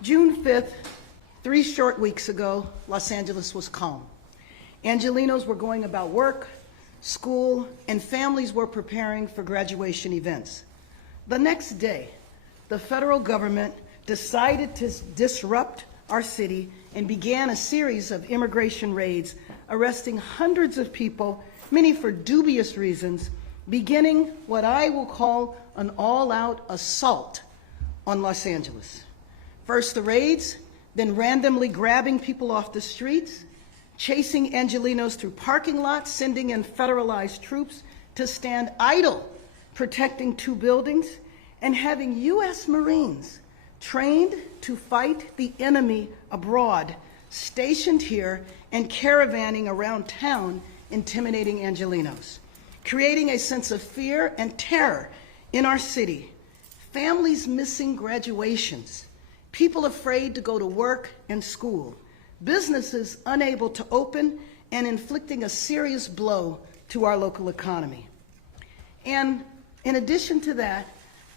June 5th, 3 short weeks ago, Los Angeles was calm. Angelenos were going about work, school, and families were preparing for graduation events. The next day, the federal government decided to disrupt our city and began a series of immigration raids, arresting hundreds of people, many for dubious reasons, beginning what I will call an all-out assault on Los Angeles. First the raids, then randomly grabbing people off the streets, chasing Angelenos through parking lots, sending in federalized troops to stand idle, protecting 2 buildings, and having U.S. Marines trained to fight the enemy abroad, stationed here and caravanning around town, intimidating Angelenos, creating a sense of fear and terror in our city. Families missing graduations, people afraid to go to work and school, businesses unable to open, and inflicting a serious blow to our local economy. And in addition to that,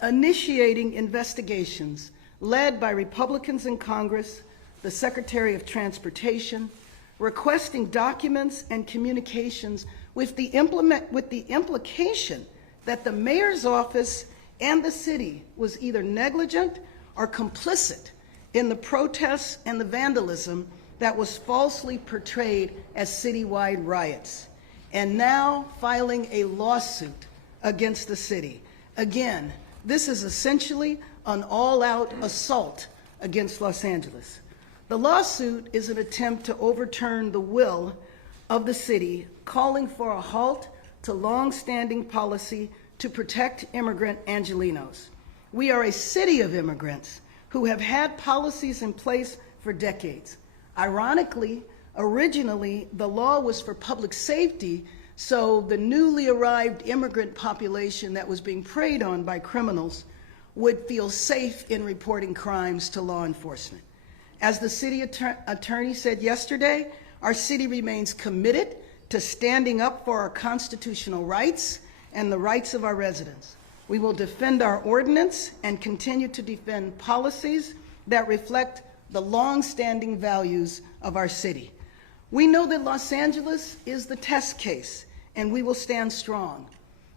initiating investigations led by Republicans in Congress, the Secretary of Transportation, requesting documents and communications with the implication that the mayor's office and the city was either negligent or complicit in the protests and the vandalism that was falsely portrayed as citywide riots, and now filing a lawsuit against the city. Again, this is essentially an all-out assault against Los Angeles. The lawsuit is an attempt to overturn the will of the city, calling for a halt to long-standing policy to protect immigrant Angelenos. We are a city of immigrants who have had policies in place for decades. Ironically, originally, the law was for public safety, so the newly arrived immigrant population that was being preyed on by criminals would feel safe in reporting crimes to law enforcement. As the city attorney said yesterday, our city remains committed to standing up for our constitutional rights and the rights of our residents. We will defend our ordinance and continue to defend policies that reflect the long-standing values of our city. We know that Los Angeles is the test case, and we will stand strong.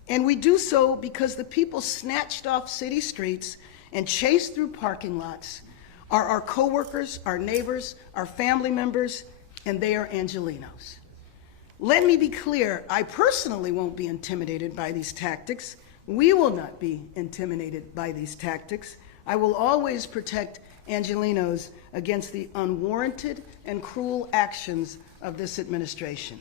And we do so because the people snatched off city streets and chased through parking lots are our coworkers, our neighbors, our family members, and they are Angelenos. Let me be clear, I personally won't be intimidated by these tactics. We will not be intimidated by these tactics. I will always protect Angelenos against the unwarranted and cruel actions of this administration.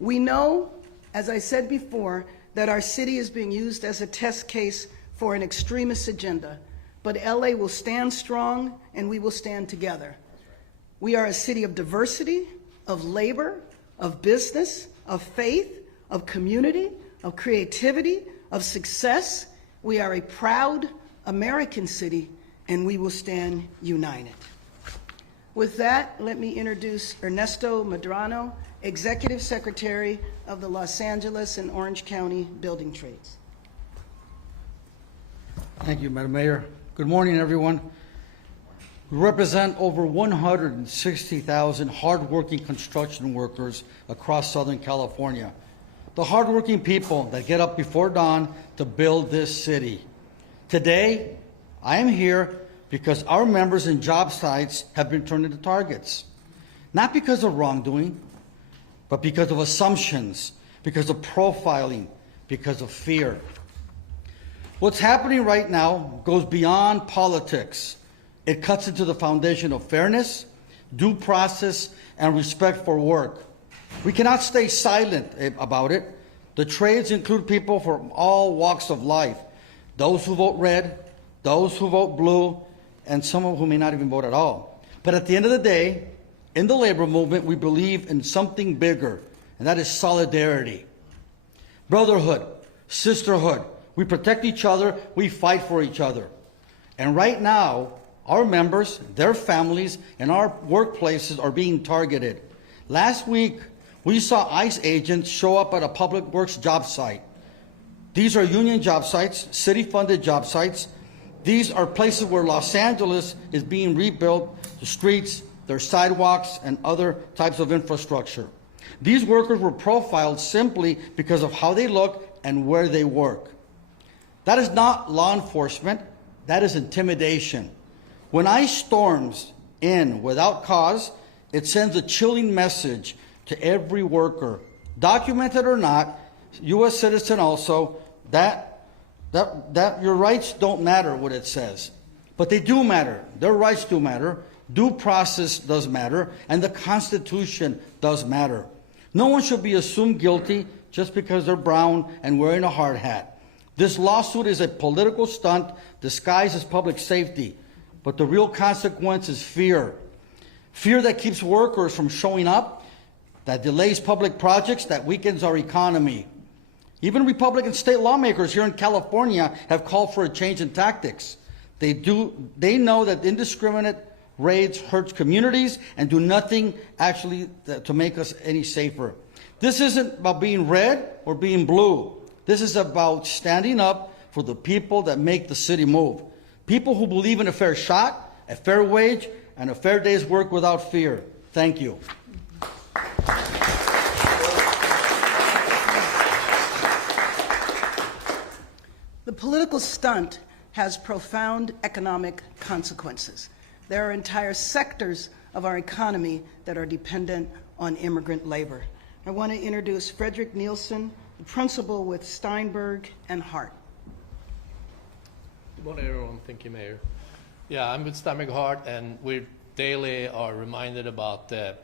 We know, as I said before, that our city is being used as a test case for an extremist agenda, but LA will stand strong and we will stand together. We are a city of diversity, of labor, of business, of faith, of community, of creativity, of success. We are a proud American city, and we will stand united. With that, let me introduce Ernesto Medrano, Executive Secretary of the Los Angeles and Orange County Building Trades. Thank you, Madam Mayor. Good morning, everyone. We represent over 160,000 hardworking construction workers across Southern California. The hardworking people that get up before dawn to build this city. Today, I am here because our members and job sites have been turned into targets. Not because of wrongdoing, but because of assumptions, because of profiling, because of fear. What's happening right now goes beyond politics. It cuts into the foundation of fairness, due process, and respect for work. We cannot stay silent about it. The trades include people from all walks of life. Those who vote red, those who vote blue, and some who may not even vote at all. But at the end of the day, in the labor movement, we believe in something bigger, and that is solidarity. Brotherhood, sisterhood. We protect each other, we fight for each other. And right now, our members, their families, and our workplaces are being targeted. Last week, we saw ICE agents show up at a public works job site. These are union job sites, city-funded job sites. These are places where Los Angeles is being rebuilt, the streets, their sidewalks, and other types of infrastructure. These workers were profiled simply because of how they look and where they work. That is not law enforcement, that is intimidation. When ICE storms in without cause, it sends a chilling message to every worker, documented or not, U.S. citizen also, that your rights don't matter, what it says. But they do matter. Their rights do matter. Due process does matter. And the Constitution does matter. No one should be assumed guilty just because they're brown and wearing a hard hat. This lawsuit is a political stunt disguised as public safety. But the real consequence is fear. Fear that keeps workers from showing up, that delays public projects, that weakens our economy. Even Republican state lawmakers here in California have called for a change in tactics. They know that indiscriminate raids hurt communities and do nothing actually to make us any safer. This isn't about being red or being blue. This is about standing up for the people that make the city move. People who believe in a fair shot, a fair wage, and a fair day's work without fear. Thank you. The political stunt has profound economic consequences. There are entire sectors of our economy that are dependent on immigrant labor. I want to introduce Frederick Nielsen, the principal with Steinberg and Hart. Good morning, everyone. Thank you, Mayor. Yeah, I'm with Steinberg Hart, and we daily are reminded about the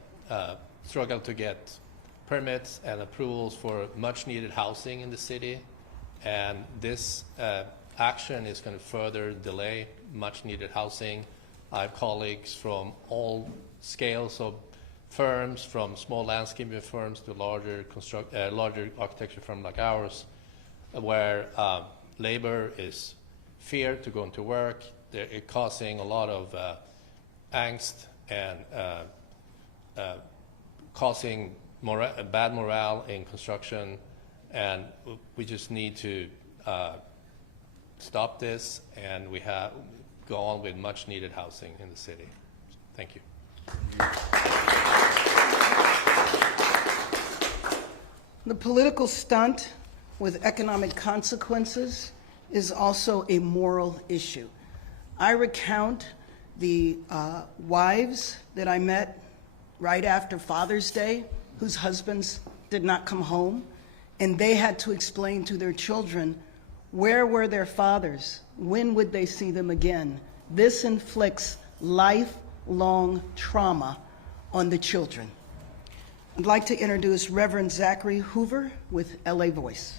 struggle to get permits and approvals for much-needed housing in the city. And this action is going to further delay much-needed housing. I have colleagues from all scales of firms, from small landscaping firms to larger architecture firms like ours, where labor is feared to go into work. They're causing a lot of angst and causing bad morale in construction. And we just need to stop this, and we have go on with much needed housing in the city. Thank you. The political stunt with economic consequences is also a moral issue. I recount the wives that I met right after Father's Day whose husbands did not come home, and they had to explain to their children where were their fathers, when would they see them again. This inflicts lifelong trauma on the children. I'd like to introduce Reverend Zachary Hoover with LA Voice.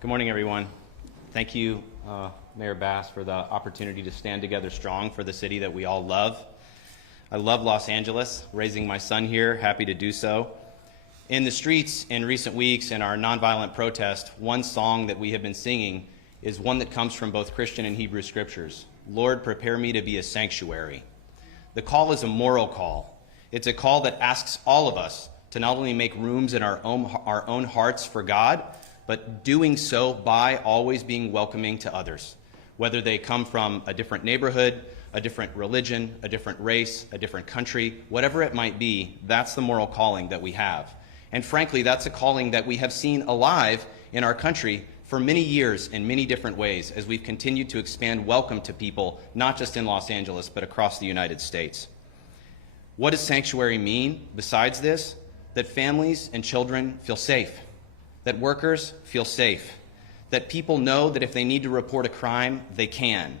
Good morning, everyone. Thank you, Mayor Bass, for the opportunity to stand together strong for the city that we all love. I love Los Angeles, raising my son here, happy to do so. In the streets in recent weeks in our nonviolent protest, one song that we have been singing is one that comes from both Christian and Hebrew scriptures. Lord, prepare me to be a sanctuary. The call is a moral call. It's a call that asks all of us to not only make rooms in our own hearts for God, but doing so by always being welcoming to others, whether they come from a different neighborhood, a different religion, a different race, a different country, whatever it might be. That's the moral calling that we have. And frankly, that's a calling that we have seen alive in our country for many years in many different ways as we've continued to expand welcome to people, not just in Los Angeles, but across the United States. What does sanctuary mean besides this? That families and children feel safe, that workers feel safe, that people know that if they need to report a crime, they can,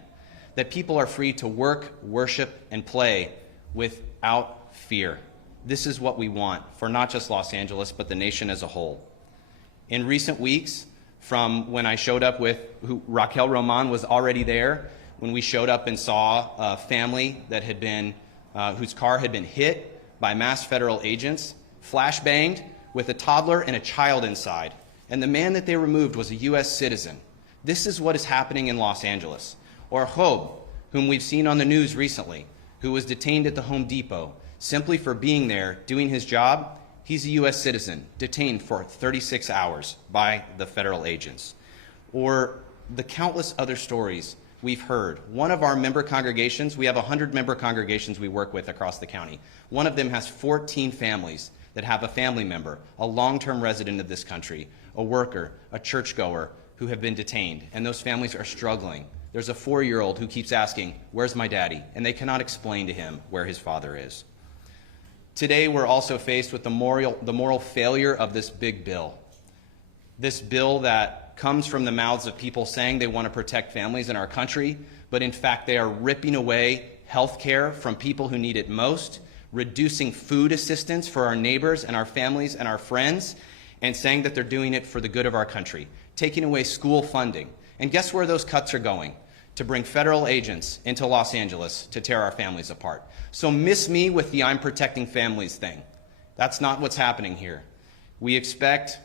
that people are free to work, worship, and play without fear. This is what we want for not just Los Angeles, but the nation as a whole. In recent weeks, from when I showed up with Raquel Roman was already there, when we showed up and saw a family that had been, whose car had been hit by masked federal agents, flashbanged with a toddler and a child inside. And the man that they removed was a U.S. citizen. This is what is happening in Los Angeles. Or Job, whom we've seen on the news recently, who was detained at the Home Depot simply for being there, doing his job. He's a U.S. citizen, detained for 36 hours by the federal agents. or the countless other stories we've heard. One of our member congregations, we have 100 member congregations we work with across the county. One of them has 14 families that have a family member, a long-term resident of this country, a worker, a churchgoer, who have been detained, and those families are struggling. There's a 4-year-old who keeps asking, "Where's my daddy?" And they cannot explain to him where his father is. Today, we're also faced with the moral failure of this big bill. This bill that comes from the mouths of people saying they want to protect families in our country, but in fact they are ripping away health care from people who need it most, reducing food assistance for our neighbors and our families and our friends, and saying that they're doing it for the good of our country, taking away school funding. And guess where those cuts are going? To bring federal agents into Los Angeles to tear our families apart. So miss me with the "I'm protecting families" thing. That's not what's happening here. We expect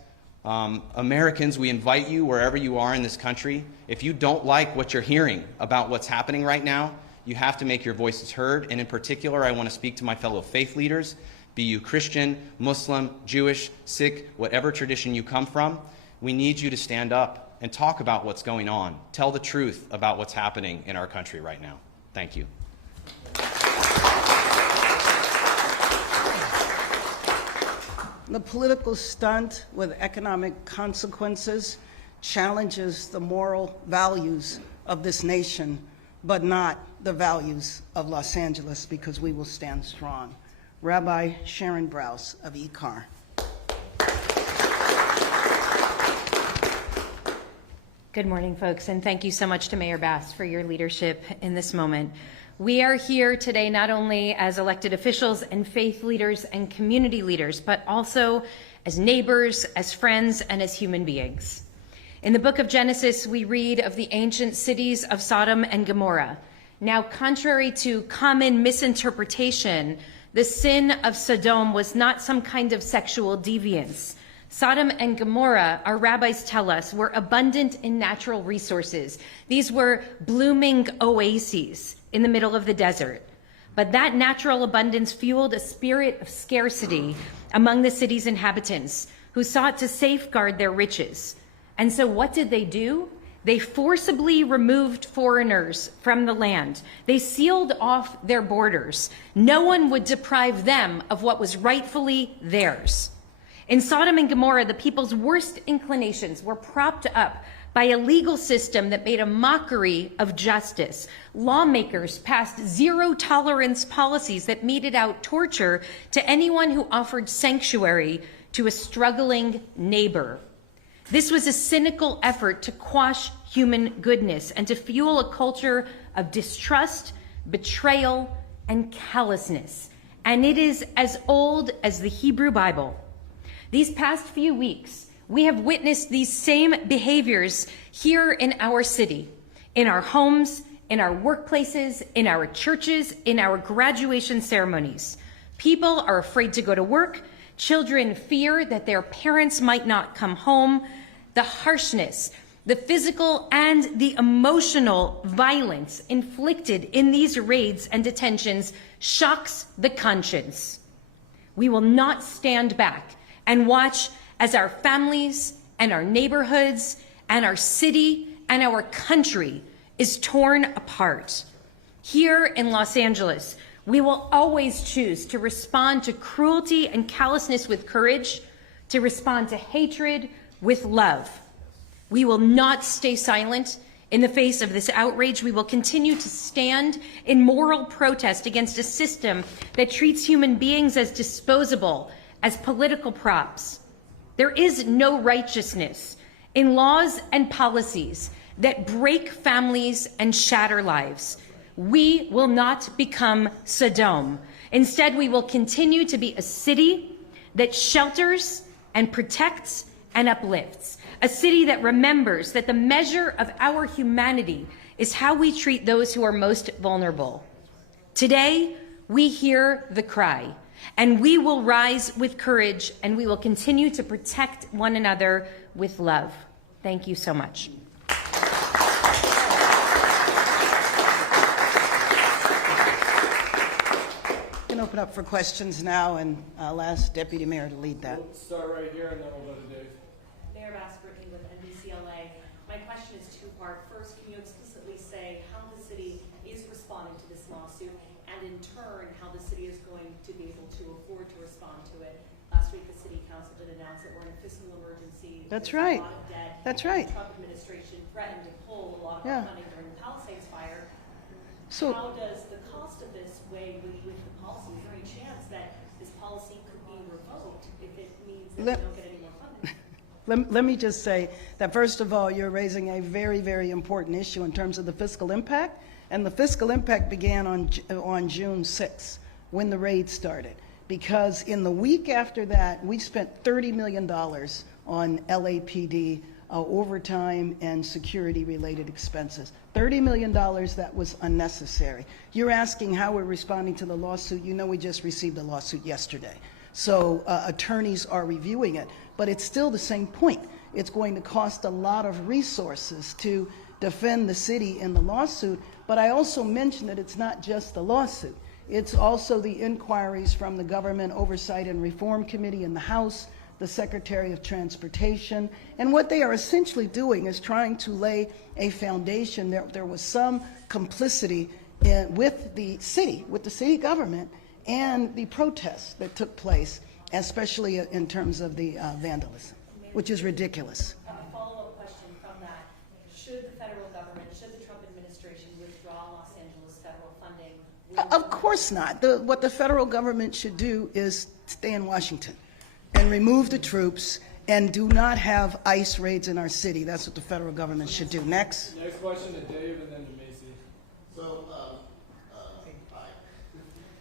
Americans, we invite you wherever you are in this country. If you don't like what you're hearing about what's happening right now, you have to make your voices heard. And in particular, I want to speak to my fellow faith leaders, be you Christian, Muslim, Jewish, Sikh, whatever tradition you come from. We need you to stand up and talk about what's going on. Tell the truth about what's happening in our country right now. Thank you. The political stunt with economic consequences challenges the moral values of this nation, but not the values of Los Angeles, because we will stand strong. Rabbi Sharon Brous of ECAR. Good morning, folks, and thank you so much to Mayor Bass for your leadership in this moment. We are here today not only as elected officials and faith leaders and community leaders, but also as neighbors, as friends, and as human beings. In the book of Genesis, we read of the ancient cities of Sodom and Gomorrah. Now, contrary to common misinterpretation, the sin of Sodom was not some kind of sexual deviance. Sodom and Gomorrah, our rabbis tell us, were abundant in natural resources. These were blooming oases in the middle of the desert. But that natural abundance fueled a spirit of scarcity among the city's inhabitants, who sought to safeguard their riches. And so what did they do? They forcibly removed foreigners from the land. They sealed off their borders. No one would deprive them of what was rightfully theirs. In Sodom and Gomorrah, the people's worst inclinations were propped up by a legal system that made a mockery of justice. Lawmakers passed zero-tolerance policies that meted out torture to anyone who offered sanctuary to a struggling neighbor. This was a cynical effort to quash human goodness and to fuel a culture of distrust, betrayal, and callousness. And it is as old as the Hebrew Bible. These past few weeks, we have witnessed these same behaviors here in our city, in our homes, in our workplaces, in our churches, in our graduation ceremonies. People are afraid to go to work. Children fear that their parents might not come home. The harshness, the physical and the emotional violence inflicted in these raids and detentions shocks the conscience. We will not stand back and watch as our families and our neighborhoods and our city and our country is torn apart. Here in Los Angeles, we will always choose to respond to cruelty and callousness with courage, to respond to hatred with love. We will not stay silent in the face of this outrage. We will continue to stand in moral protest against a system that treats human beings as disposable, as political props. There is no righteousness in laws and policies that break families and shatter lives. We will not become Sodom. Instead, we will continue to be a city that shelters and protects and uplifts, a city that remembers that the measure of our humanity is how we treat those who are most vulnerable. Today, we hear the cry, and we will rise with courage, and we will continue to protect one another with love. Thank you so much. We can open up for questions now, and I'll ask Deputy Mayor to lead that. We'll start right here, and then we'll go to Dave. Mayor Bass Brittany with NBCLA. My question part. First, can you explicitly say how the city is responding to this lawsuit, and in turn, how the city is going to be able to afford to respond to it? Last week, the city council did announce that we're in a fiscal emergency. That's There's right. A lot of debt. That's right. The Trump administration threatened to pull a lot of Yeah. our funding during the Palisades fire. So- how does the cost of this weigh with the policy? Is there any chance that this policy could be revoked if it means that Let- we don't get any more funding? Let me just say that, first of all, you're raising a very, very important issue in terms of the fiscal impact. And the fiscal impact began on June 6th, when the raid started. Because in the week after that, we spent $30 million on LAPD overtime and security-related expenses. $30 million that was unnecessary. You're asking how we're responding to the lawsuit. You know we just received a lawsuit yesterday. So attorneys are reviewing it. But it's still the same point. It's going to cost a lot of resources to defend the city in the lawsuit. But I also mentioned that it's not just the lawsuit. It's also the inquiries from the Government Oversight and Reform Committee in the House, the Secretary of Transportation, and what they are essentially doing is trying to lay a foundation. There was some complicity with the city government, and the protests that took place, especially in terms of the vandalism, which is ridiculous. A follow-up question from that. Should the federal government, should the Trump administration withdraw Los Angeles federal funding? Of course not. What the federal government should do is stay in Washington and remove the troops and do not have ICE raids in our city. That's what the federal government should do. Next. Next question to Dave and then to Macy. So, hi.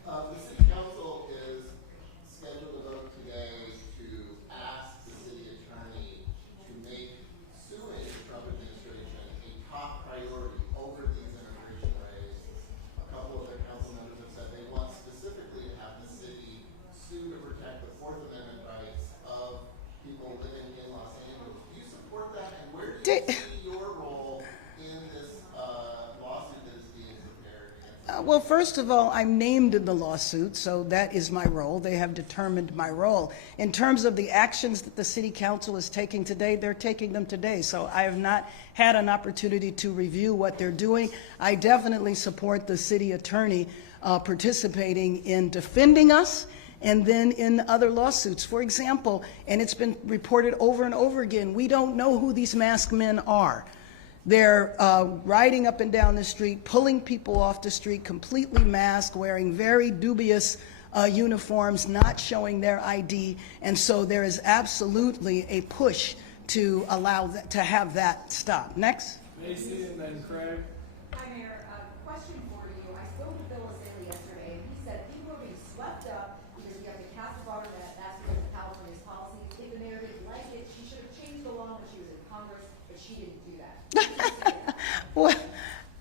The city council is scheduled to vote today to ask the city attorney to make suing the Trump administration a top priority over these immigration raids. A couple of their council members have said they want specifically to have the city sue to protect the Fourth Amendment rights of people living in Los Angeles. Do you support that? And where do you see your role in this lawsuit that is being prepared against? Well, first of all, I'm named in the lawsuit, so that is my role. They have determined my role. In terms of the actions that the city council is taking today, they're taking them today. So I have not had an opportunity to review what they're doing. I definitely support the city attorney participating in defending us and then in other lawsuits. For example, and it's been reported over and over again, we don't know who these masked men are. They're riding up and down the street, pulling people off the street, completely masked, wearing very dubious uniforms, not showing their ID. And so there is absolutely a push to allow to have that stop. Next. Macy and then Craig. Hi, Mayor. Question for you. I spoke with Bill O'Salley yesterday, and he said people are being swept up because we have the Casa Bar that's because of California's policy. If the mayor didn't like it, she should have changed the law when she was in Congress, but she didn't do that. Well,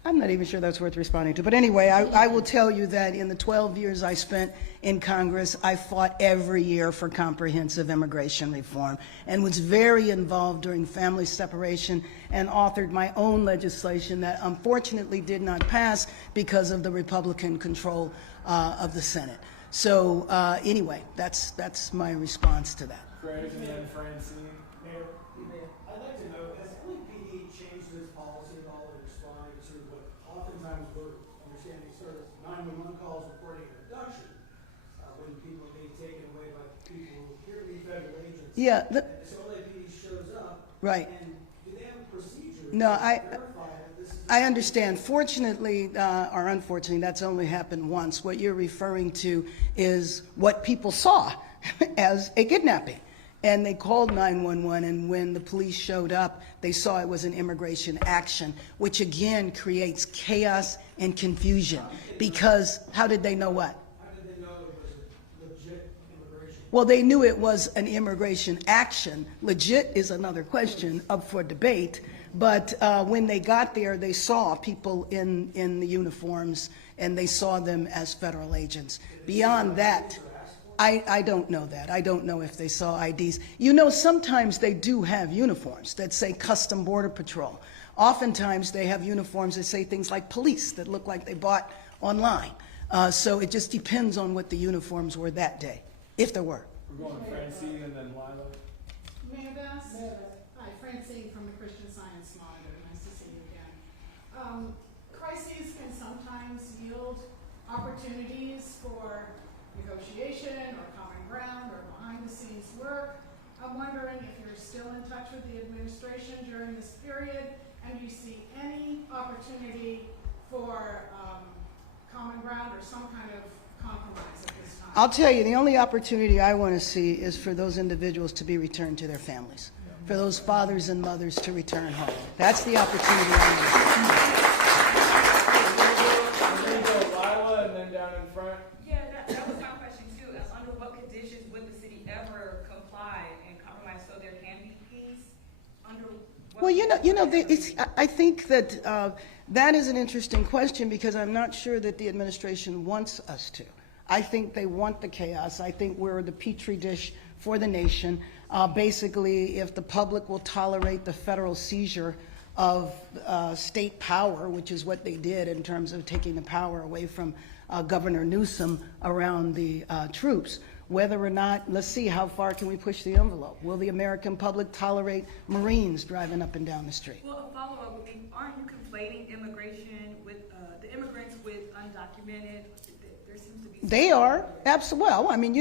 I'm not even sure that's worth responding to. But anyway, I will tell you that in the 12 years I spent in Congress, I fought every year for comprehensive immigration reform and was very involved during family separation and authored my own legislation that unfortunately did not pass because of the Republican control of the Senate. So anyway, that's my response to that. Craig and then Francine. Mayor, I'd like to know, has LAPD changed its policy at all in responding to what oftentimes we're understanding sort of 911 calls reporting an abduction when people are being taken away by people who appear to be federal agents? Yeah, And so LAPD shows up. Right. And do they have a procedure No, to verify that this is... I understand. Fortunately, or unfortunately, that's only happened once. What you're referring to is what people saw as a kidnapping. And they called 911, and when the police showed up, they saw it was an immigration action, which again creates chaos and confusion. Because how did they know what? How did they know it was a legit immigration? Well, they knew it was an immigration action. Legit is another question up for debate. But when they got there, they saw people in the uniforms, and they saw them as federal agents. Beyond that, I don't know that. I don't know if they saw IDs. You know, sometimes they do have uniforms that say Custom Border Patrol. Oftentimes they have uniforms that say things like police that look like they bought online. So it just depends on what the uniforms were that day, if there were. We're going Francine and then Lila. Mayor Bass? Hi, Francine from the Christian Science Monitor. Nice to see you again. crises can sometimes yield opportunities for negotiation or common ground or behind-the-scenes work. I'm wondering if you're still in touch with the administration during this period, and do you see any opportunity for common ground or some kind of compromise at this time? I'll tell you, the only opportunity I want to see is for those individuals to be returned to their families, for those fathers and mothers to return home. That's the opportunity I want. We're gonna go Lila and then down in front. Yeah, that was my question too. Under what conditions would the city ever comply and compromise so there can be peace? Under what Well, I think that that is an interesting question, because I'm not sure that the administration wants us to. I think they want the chaos. I think we're the petri dish for the nation. Basically, if the public will tolerate the federal seizure of state power, which is what they did in terms of taking the power away from Governor Newsom around the troops, whether or not, let's see, how far can we push the envelope? Will the American public tolerate Marines driving up and down the street? Well, a follow-up would be, aren't you conflating immigration with the immigrants with undocumented? There seems to be They are, absolutely. Well, I mean,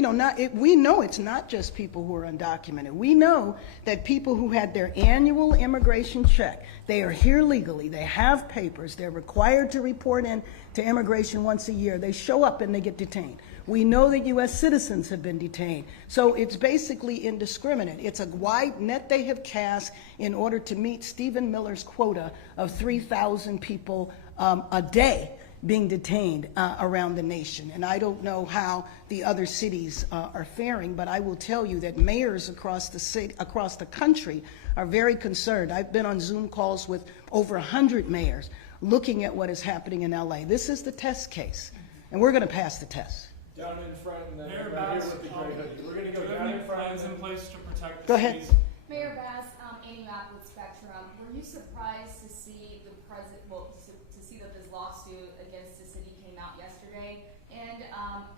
we know it's not just people who are undocumented. We know that people who had their annual immigration check, they are here legally, they have papers, they're required to report in to immigration once a year. They show up and they get detained. We know that U.S. citizens have been detained. So it's basically indiscriminate. It's a wide net they have cast in order to meet Stephen Miller's quota of 3,000 people a day being detained around the nation. And I don't know how the other cities are faring, but I will tell you that mayors across the country are very concerned. I've been on Zoom calls with over 100 mayors looking at what is happening in LA. This is the test case, and we're going to pass the test. Down in front and then Mayor right here Bass, with the gray hoodie. We're gonna Do go you have down any in front. plans in place to protect the Go ahead. city's Mayor Bass, Amy Mapp with Spectrum. Were you surprised to see to see that this lawsuit against the city came out yesterday? And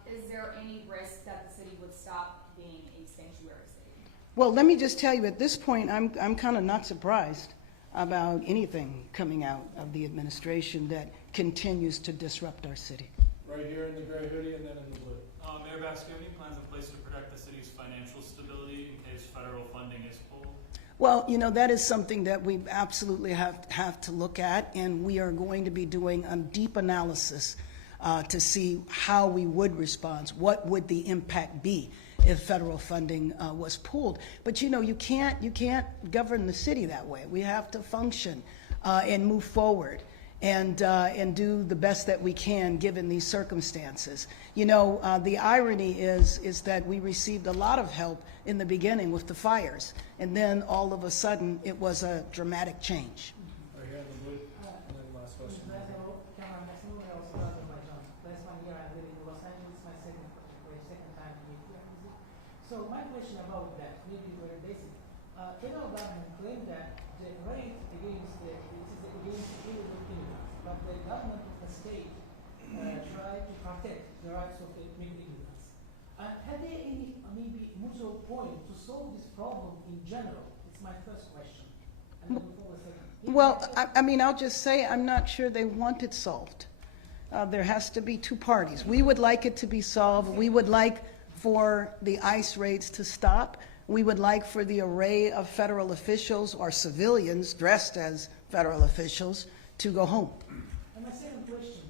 is there any risk that the city would stop being a sanctuary city? Well, let me just tell you, at this point, I'm kind of not surprised about anything coming out of the administration that continues to disrupt our city. Right here in the gray hoodie and then in the blue. Mayor Bass, do you have any plans in place to protect the city's financial stability in case federal funding is pulled? Well, that is something that we absolutely have to look at, and we are going to be doing a deep analysis to see how we would respond. What would the impact be if federal funding was pulled? But you can't govern the city that way. We have to function and move forward and do the best that we can given these circumstances. The irony is that we received a lot of help in the beginning with the fires, and then all of a sudden it was a dramatic change. Right here in the blue. And then last question. So my question about that, maybe very basic. Federal government claimed that the raid against illegal immigrants, but the government of the state tried to protect the rights of the immigrants. Had there any maybe mutual point to solve this problem in general? It's my first question. And then before the second. Well, I'll just say I'm not sure they want it solved. There has to be two parties. We would like it to be solved. We would like for the ICE raids to stop. We would like for the array of federal officials or civilians dressed as federal officials to go home. And my second question,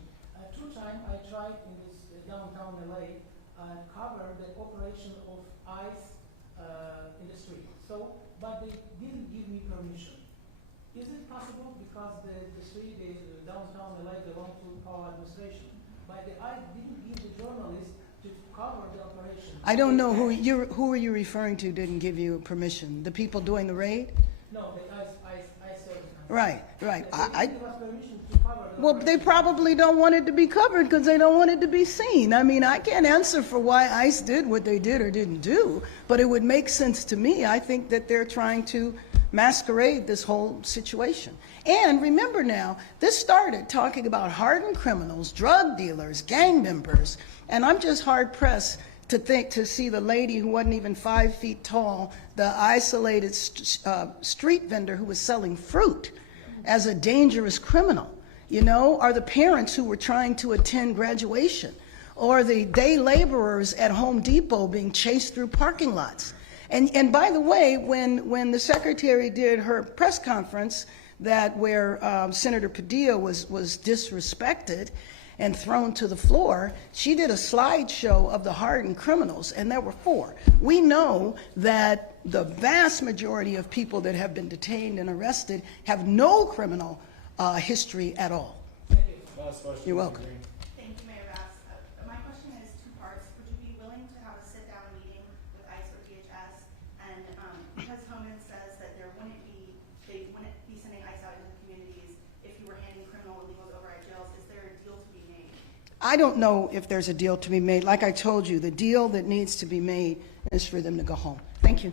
two times I tried in this downtown LA cover the operation of ICE in the street. But they didn't give me permission. Is it possible because the downtown LA belong to our administration, but the ICE didn't give the journalists to cover the operation? I don't know who are you referring to didn't give you permission? The people doing the raid? No, the ICE service. Right. They didn't give us permission to cover the Well, operation. they probably don't want it to be covered because they don't want it to be seen. I can't answer for why ICE did what they did or didn't do, but it would make sense to me. I think that they're trying to masquerade this whole situation. And remember now, this started talking about hardened criminals, drug dealers, gang members, and I'm just hard-pressed to see the lady who wasn't even 5 feet tall, the isolated street vendor who was selling fruit, as a dangerous criminal. you know, are the parents who were trying to attend graduation, or the day laborers at Home Depot being chased through parking lots. And by the way, when the secretary did her press conference where Senator Padilla was disrespected and thrown to the floor, she did a slideshow of the hardened criminals, and there were 4. We know that the vast majority of people that have been detained and arrested have no criminal history at all. Last question. You're welcome. Thank you, Mayor Bass. My question is 2 parts. Would you be willing to have a sit-down meeting with ICE or DHS? And because Homan says that they wouldn't be sending ICE out into the communities if you were handing criminal illegals over at jails, is there a deal to be made? I don't know if there's a deal to be made. Like I told you, the deal that needs to be made is for them to go home. Thank you.